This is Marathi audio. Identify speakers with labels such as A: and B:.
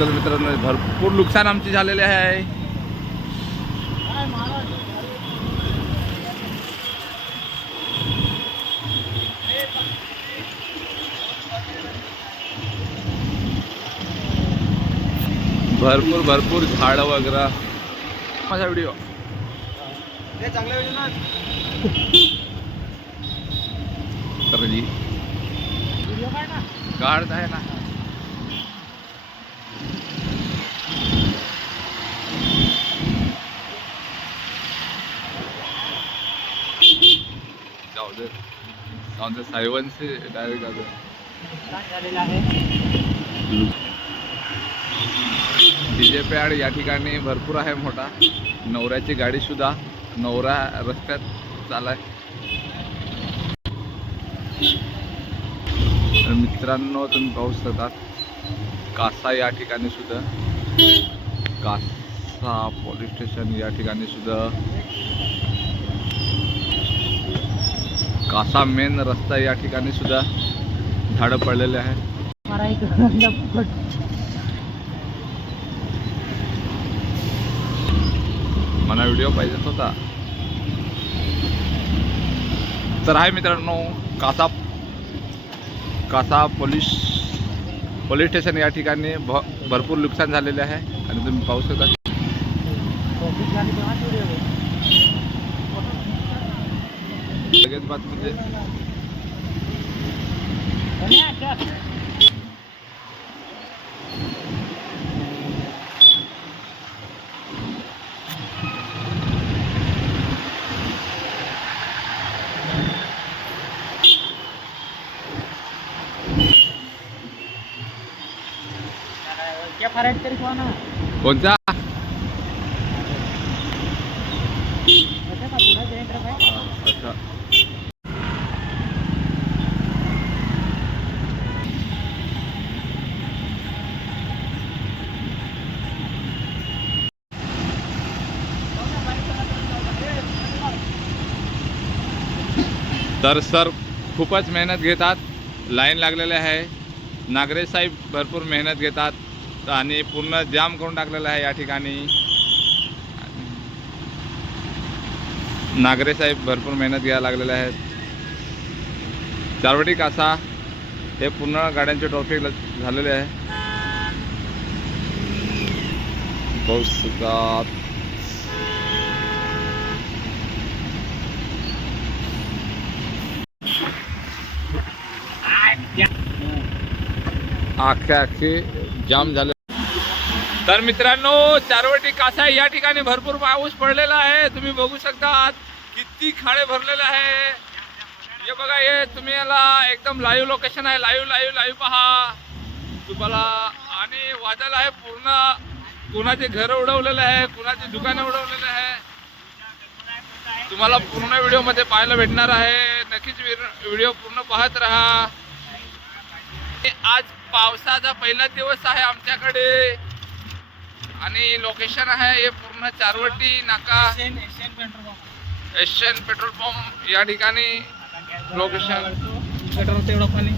A: तर मित्रांनो भरपूर नुकसान आमचे झालेले आहे. भरपूर भरपूर झाडं वगैरे. माझा व्हिडिओ तर जी. काढत आहे ना. जाऊ दे जाऊ दे सायवनचे डायरेक्ट जाऊ डीजे पॅड या ठिकाणी भरपूर आहे मोठा. नवऱ्याची गाडी सुद्धा नवरा रस्त्यात चालाय. तर मित्रांनो तुम्ही पाहू शकतात कासा या ठिकाणी सुद्धा कासा पोलीस स्टेशन या ठिकाणी सुद्धा कासा मेन रस्ता या ठिकाणी सुद्धा झाडं पडलेले आहे मला व्हिडिओ पाहिजेच होता. तर आहे मित्रांनो Kasa Kasa police police station या ठिकाणी भ भरपूर नुकसान झालेले आहे. आणि तुम्ही पाहू शकता. लगेच बात म्हणजे. कोणता? अच्छा. तर सर खूपच मेहनत घेतात. लाईन लागलेले आहे. नागरे साहेब भरपूर मेहनत घेतात आणि पूर्ण जाम करून टाकलेलं आहे या ठिकाणी. नागरे साहेब भरपूर मेहनत घ्यायला लागलेले आहेत. चारवटी कासा हे पूर्ण गाड्यांचे ट्रॉफिक झालेले आहे. पाऊस आखे आखे जाम झाले. तर मित्रांनो चारवटी कासा या ठिकाणी भरपूर पाऊस पडलेला आहे. तुम्ही बघू शकता किती खाडे भरलेले आहे. हे बघा हे तुम्ही याला एकदम लाईव्ह लोकेशन आहे. लाईव्ह लाईव्ह लाईव्ह पहा. तुम्हाला आणि वाजायला आहे पूर्ण. कुणाचे घर उडवलेले आहे कुणाची दुकानं उडवलेले आहे. तुम्हाला पूर्ण व्हिडिओमध्ये पाहायला भेटणार आहे. नक्कीच व्हिडिओ पूर्ण पाहत राहा. आज पावसाचा पहिला दिवस आहे आमच्याकडे. आणि लोकेशन आहे हे पूर्ण चारवटी नाका. Asian petrol pump. या ठिकाणी. लोकेशन
B: पेट्रोल तेवढं पाणी